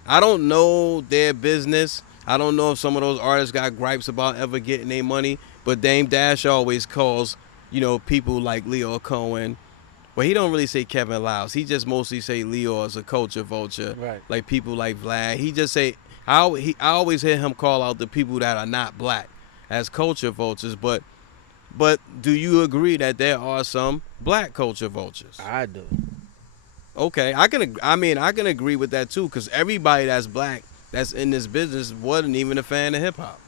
I don't know their business. I don't know if some of those artists got gripes about ever getting their money, but Dame Dash always calls, people like Leo Cohen. Well, he don't really say Kevin Liles. He just mostly say Leo as a culture vulture. Right. Like people like Vlad. He just say, I always hear him call out the people that are not black as culture vultures, but do you agree that there are some black culture vultures? I do. Okay, I can agree with that too, because everybody that's black that's in this business wasn't even a fan of hip hop.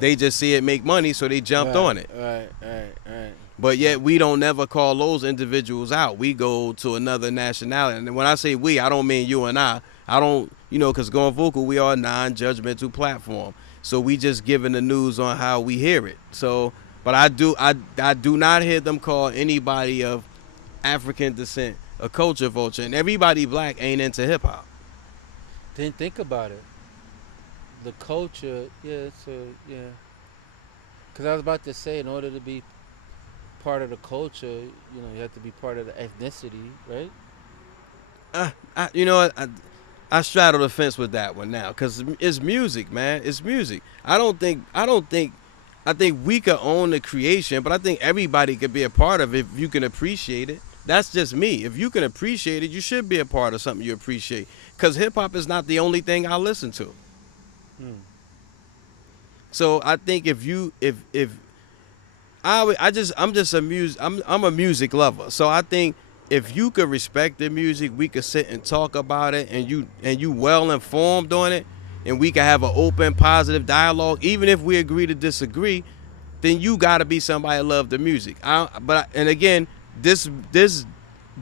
They just see it make money, so they jumped on it. Right. But yet we don't never call those individuals out. We go to another nationality, and when I say we, I don't mean you and I. I don't, because Going Vocal, we are a non-judgmental platform, so we just giving the news on how we hear it. So, but I do not hear them call anybody of African descent a culture vulture, and everybody black ain't into hip hop. Then think about it. The culture, yeah. Because I was about to say, in order to be part of the culture, you have to be part of the ethnicity, right? I straddle the fence with that one now, because it's music, man. It's music. I think we could own the creation, but I think everybody could be a part of it if you can appreciate it. That's just me. If you can appreciate it, you should be a part of something you appreciate. Because hip-hop is not the only thing I listen to. So I think I'm a music lover. So I think if you could respect the music, we could sit and talk about it, and you well informed on it, and we could have an open, positive dialogue, even if we agree to disagree. Then you got to be somebody that love the music. And again, this this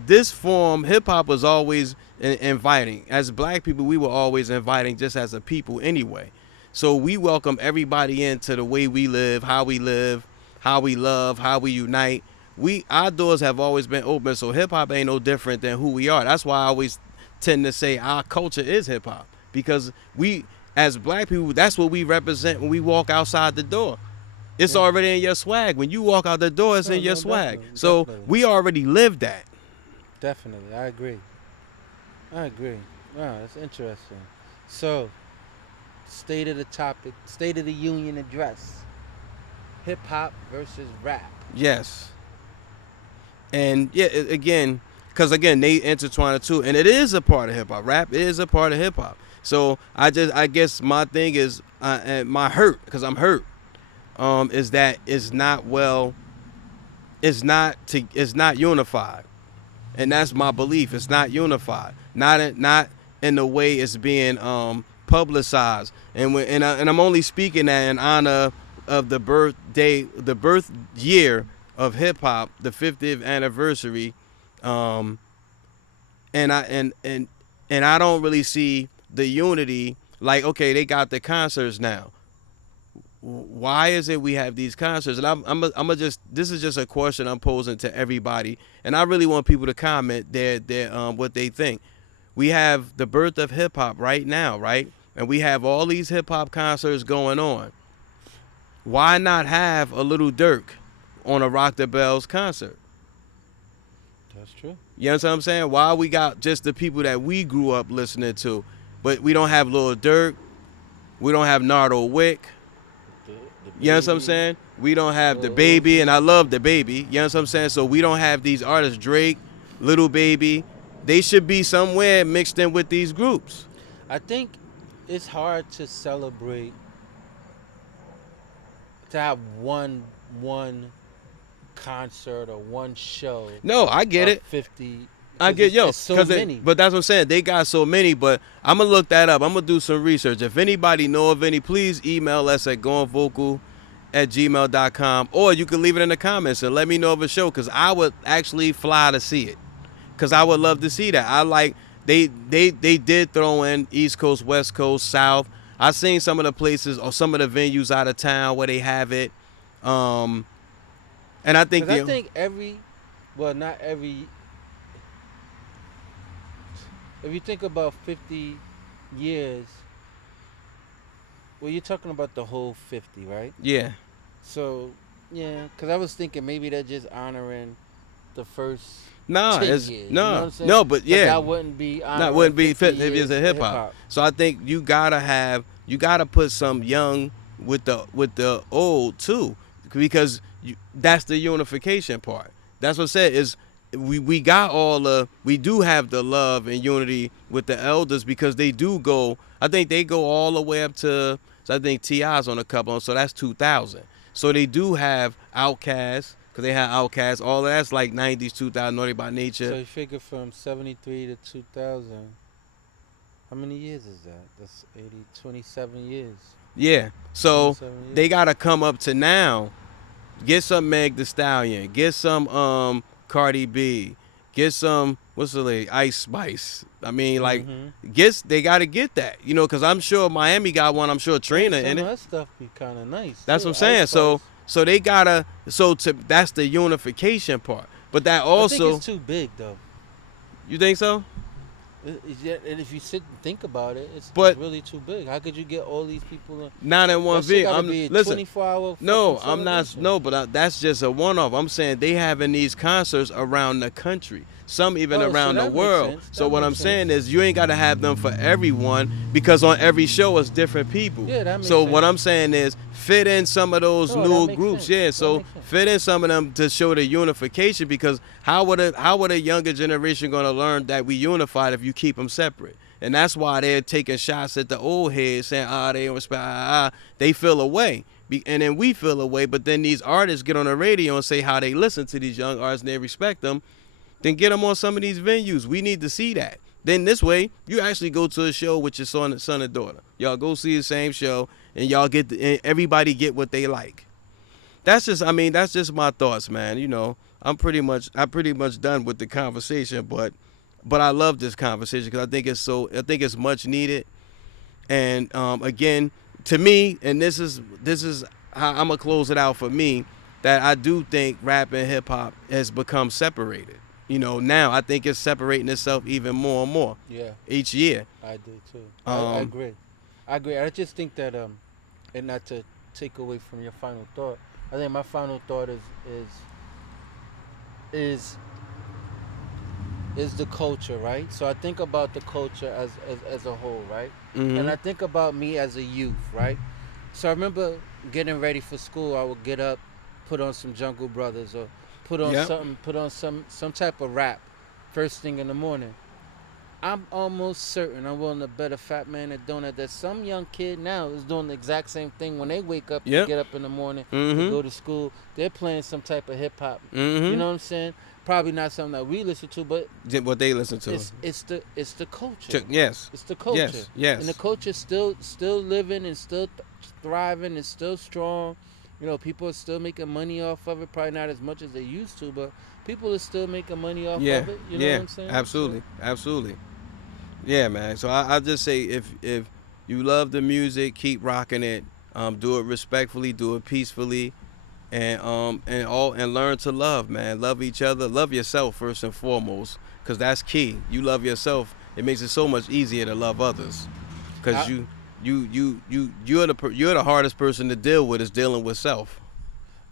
this form, hip hop was always inviting. As black people, we were always inviting, just as a people anyway. So we welcome everybody into the way we live, how we love, how we unite. Our doors have always been open. So hip hop ain't no different than who we are. That's why I always tend to say our culture is hip hop, because we, as black people, that's what we represent when we walk outside the door. It's already in your swag. When you walk out the door, it's in your swag. So we already lived that. Definitely, I agree. I agree. Wow, that's interesting. So, state of the topic, State of the Union address. Hip hop versus rap. Yes. And yeah, again, because again, they intertwine the two, and it is a part of hip hop. Rap is a part of hip hop. So I guess my thing is, and my hurt, because I'm hurt, is that it's not unified, and that's my belief. It's not unified. Not in the way it's being publicized, and I'm only speaking that in honor of the birth year of hip hop, the 50th anniversary, and I don't really see the unity. Like, okay, they got the concerts now. Why is it we have these concerts? And I'm just, this is just a question I'm posing to everybody, and I really want people to comment their what they think. We have the birth of hip hop right now, right? And we have all these hip hop concerts going on. Why not have a Little Dirk on a Rock the Bells concert? That's true. You know what I'm saying? Why we got just the people that we grew up listening to, but we don't have Lil Durk, we don't have Nardo Wick. You know what I'm saying? We don't have the Baby, and I love the Baby. You know what I'm saying? So we don't have these artists, Drake, Little Baby. They should be somewhere mixed in with these groups. I think it's hard to celebrate, to have one concert or one show. No, I get it. 50. I get so many. But that's what I'm saying. They got so many, but I'm gonna look that up. I'm gonna do some research. If anybody know of any, please email us at goingvocal@gmail.com, or you can leave it in the comments and let me know of a show, because I would actually fly to see it, because I would love to see that. I like they did throw in East Coast, West Coast, South. I've seen some of the places or some of the venues out of town where they have it, and I think not every. If you think about 50 years, well, you're talking about the whole 50, right? Yeah. So, yeah, because I was thinking maybe they're just honoring the first 10 years. You know what I'm saying? No, but yeah. But that wouldn't be honoring That wouldn't be 50 years of hip hop. So I think you gotta put some young with the old too, because that's the unification part. That's what I said is. We do have the love and unity with the elders, because they do go. I think they go all the way up to. So I think T.I.'s on a couple, so that's 2000. So they do have Outkast, because they have Outkast. All of that's like 90s, 2000, Naughty by Nature. So you figure from 73 to 2000, how many years is that? That's 27 years. Yeah. So 27 years. they gotta come up to now. Get some Meg Thee Stallion. Get some Cardi B, get some, what's the lady, Ice Spice. I mean, like, they got to get that, because I'm sure Miami got one. I'm sure Trina in it. Some of that stuff be kind of nice. That's what I'm saying. So they gotta. That's the unification part. But that also. I think it's too big, though. You think so? And if you sit and think about it, it's really too big. How could you get all these people? Not in one video. Listen. 24-hour. No, I'm not. No, but that's just a one-off. I'm saying they having these concerts around the country, some even around the world. So what I'm saying is you ain't got to have them for everyone, because on every show it's different people. Yeah, that makes so sense. What I'm saying is fit in some of those new groups. Sense. Yeah, so fit in some of them to show the unification, because how would a younger generation going to learn that we unified if you keep them separate? And that's why they're taking shots at the old heads, saying, they don't respect, they feel away. And then we feel away, but then these artists get on the radio and say how they listen to these young artists and they respect them. then get them on some of these venues. We need to see that. Then this way, you actually go to a show with your son and daughter. Y'all go see the same show, and y'all and everybody get what they like. That's just my thoughts, man. I pretty much done with the conversation, but I love this conversation because I think it's much needed. And again, to me, and this is how I'm gonna close it out for me, that I do think rap and hip hop has become separated. Now I think it's separating itself even more and more. Yeah. Each year. I do too. I agree. I agree. I just think that and not to take away from your final thought, I think my final thought is the culture, right? So I think about the culture as a whole, right? Mm-hmm. And I think about me as a youth, right? So I remember getting ready for school. I would get up, put on some Jungle Brothers, or put on some type of rap, first thing in the morning. I'm almost certain, I'm willing to bet a fat man at donut that some young kid now is doing the exact same thing when they wake up Yep. to get up in the morning Mm-hmm. to go to school. They're playing some type of hip hop. Mm-hmm. You know what I'm saying? Probably not something that we listen to, but What they listen to. it's the culture. Yes. It's the culture. Yes. And the culture's still living and still thriving and still strong. People are still making money off of it. Probably not as much as they used to, but people are still making money off of it. You know what I'm saying? Absolutely. Absolutely. Yeah, man. So I just say if you love the music, keep rocking it. Do it respectfully, do it peacefully, and learn to love, man. Love each other, love yourself first and foremost, because that's key. You love yourself, it makes it so much easier to love others, because you're the hardest person to deal with is dealing with self.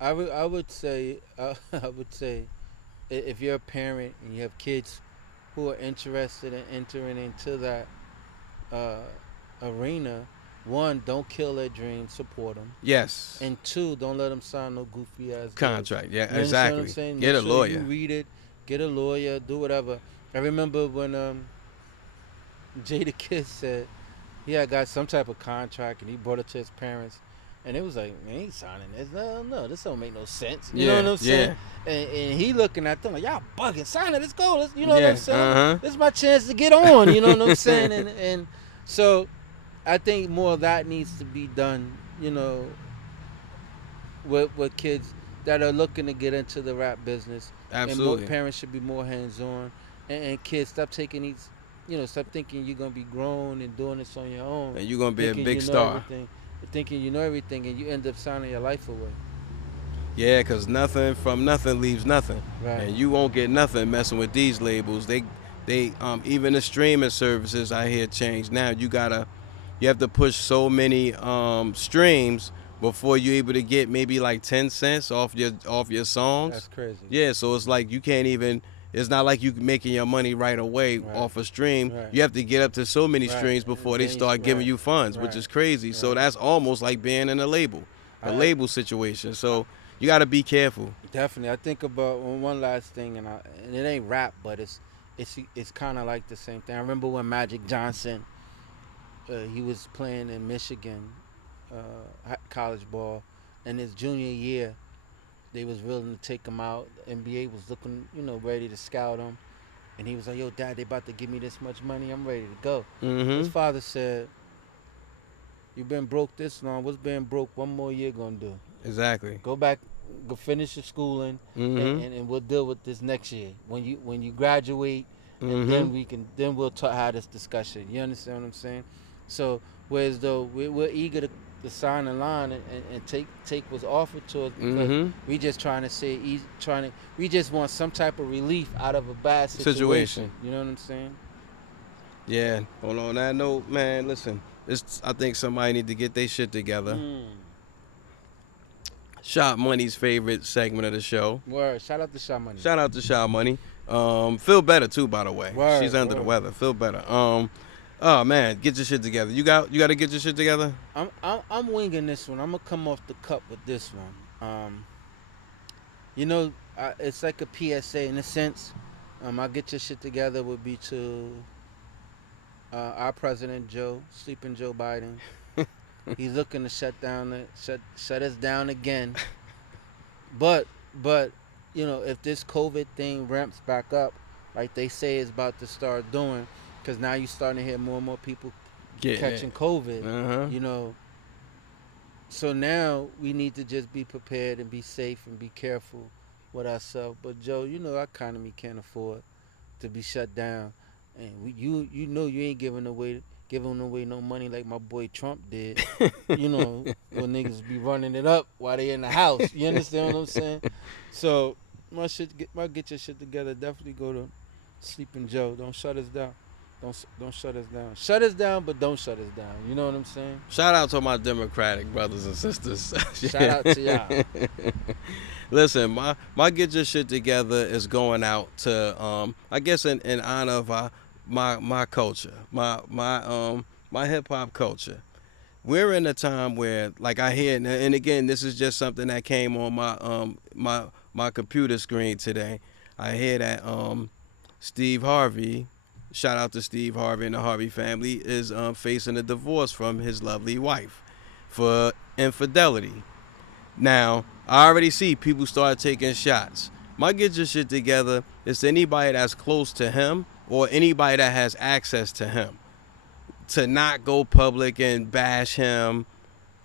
I would say I would say if you're a parent and you have kids who are interested in entering into that arena, one, don't kill their dreams, support them. Yes. And two, don't let them sign no goofy ass Contract. deals. Yeah, You exactly. What I'm saying? Get Make a sure lawyer. You read it, get a lawyer, do whatever. I remember when Jada Kiss said he had got some type of contract and he brought it to his parents. And it was like, man, he ain't signing this. No, this don't make no sense. You know what I'm saying? And he looking at them like, y'all bugging, sign it, let's go. You know what I'm saying? Uh-huh. This is my chance to get on. You know what I'm saying? And so I think more of that needs to be done, with kids that are looking to get into the rap business. Absolutely. And more parents should be more hands-on. And kids, stop taking these, stop thinking you're going to be grown and doing this on your own. And you're going to be a thinking big star. Thinking you know everything, and you end up signing your life away. Yeah, because nothing from nothing leaves nothing. Right. And you won't get nothing messing with these labels. They even the streaming services I hear change now. You have to push so many streams before you're able to get maybe like 10 cents off your songs. That's crazy. Yeah, so it's like you can't even. It's not like you making your money right away off a stream. Right. You have to get up to so many streams before they start giving you funds, which is crazy. So that's almost like being in a label situation. So you got to be careful. Definitely. I think about one last thing, and it ain't rap, but it's kind of like the same thing. I remember when Magic Johnson, he was playing in Michigan, college ball, and his junior year, they was willing to take him out. The NBA was looking, ready to scout him. And he was like, yo, Dad, they about to give me this much money. I'm ready to go. Mm-hmm. His father said, you been broke this long. What's being broke one more year going to do? Exactly. Go back, go finish your schooling, and we'll deal with this next year. When you graduate, and then we'll have this discussion. You understand what I'm saying? So, whereas though we're eager to sign a line and take what's offered to us because we just trying to say we just want some type of relief out of a bad situation. You know what I'm saying? Yeah. Well, on that note, man, listen, I think somebody need to get their shit together. Shot Money's favorite segment of the show. Word. Shout out to Shot Money. Shout out to Shot Money. Feel better too, by the way. Word, she's under the weather. Feel better. Oh man, get your shit together. You got to get your shit together. I'm winging this one. I'm gonna come off the cup with this one. It's like a PSA in a sense. I'll get your shit together would be to our president sleeping Joe Biden. He's looking to shut us down again. But if this COVID thing ramps back up, like they say is about to start doing, because now you're starting to hear more and more people Getting catching it. COVID. Uh-huh. You know, so now we need to just be prepared and be safe and be careful with ourselves. But Joe, you know our economy can't afford to be shut down, and you know you ain't giving away no money like my boy Trump did. You know, when niggas be running it up while they in the house. You understand what I'm saying? So get your shit together. Definitely go to Sleeping Joe. Don't shut us down. Don't shut us down. Shut us down, but don't shut us down. You know what I'm saying? Shout out to my Democratic brothers and sisters. Shout out to y'all. Listen, my get your shit together is going out to I guess in honor of my culture, my hip hop culture. We're in a time where, like, I hear, and again, this is just something that came on my computer screen today. I hear that Steve Harvey, shout out to Steve Harvey and the Harvey family, is facing a divorce from his lovely wife for infidelity. Now, I already see people start taking shots. My get your shit together is to anybody that's close to him or anybody that has access to him to not go public and bash him.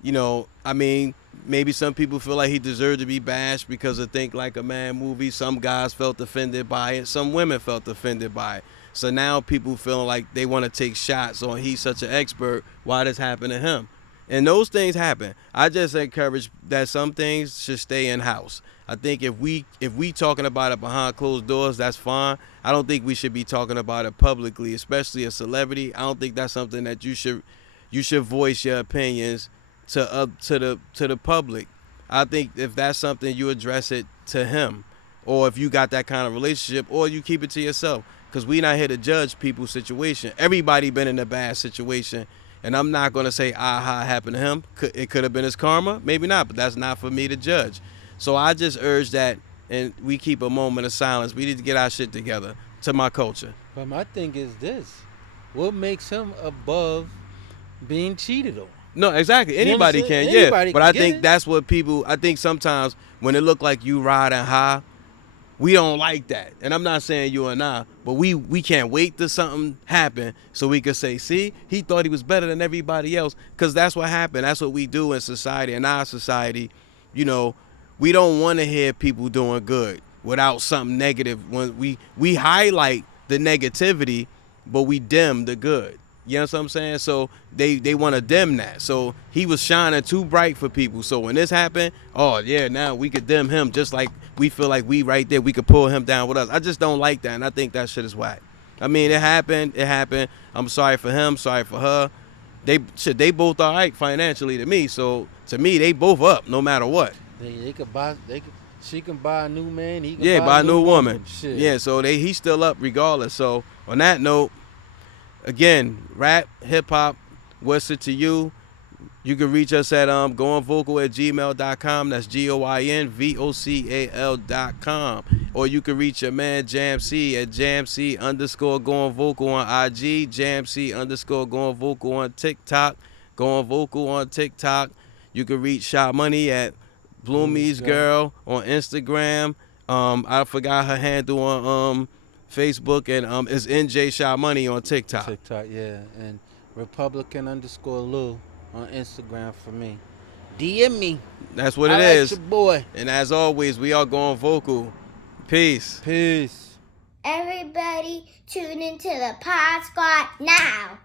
You know, I mean, maybe some people feel like he deserved to be bashed because of Think Like a Man movie. Some guys felt offended by it. Some women felt offended by it. So now people feeling like they want to take shots on he's such an expert. Why this happened to him? And those things happen. I just encourage that some things should stay in house. I think if we talking about it behind closed doors, that's fine. I don't think we should be talking about it publicly, especially a celebrity. I don't think that's something that you should voice your opinions to the public. I think if that's something, you address it to him, or if you got that kind of relationship, or you keep it to yourself. Because we not here to judge people's situation. Everybody been in a bad situation, and I'm not gonna say how it happened to him. It could have been his karma, maybe not, but that's not for me to judge. So I just urge that, and we keep a moment of silence. We need to get our shit together to my culture. But my thing is this: what makes him above being cheated on? No, exactly. Anybody can, yeah. Anybody But can I get think it. that's what people. I think sometimes when it look like you riding high, we don't like that. And I'm not saying you and I, but we can't wait till something happen so we can say, see, he thought he was better than everybody else. Because that's what happened. That's what we do in society. In our society, you know, we don't want to hear people doing good without something negative. When we highlight the negativity, but we dim the good. You know what I'm saying? So they want to dim that. So he was shining too bright for people. So when this happened, oh yeah, now we could dim him just like we feel like we right there. We could pull him down with us. I just don't like that, and I think that shit is whack. I mean, it happened. It happened. I'm sorry for him. Sorry for her. They both all right financially to me. So to me, they both up no matter what. They could buy. She can buy a new man. He can Yeah, buy by a new woman. Shit. Yeah, so he's still up regardless. So on that note, again, rap, hip hop, what's it to you? You can reach us at goingvocal@gmail.com. That's GOINVOCAL.com. Or you can reach your man JamC at JamC_going vocal on IG, JamC_going vocal on TikTok, going vocal on TikTok. You can reach Sha Money at Bloomy's Girl on Instagram. I forgot her handle on Facebook, and it's NJ Sha Money on TikTok. TikTok, yeah, and Republican_Lou on Instagram for me. DM me. That's what I it like is. your boy. And as always, we are going vocal. Peace. Peace. Everybody tune into the Pod Squad now.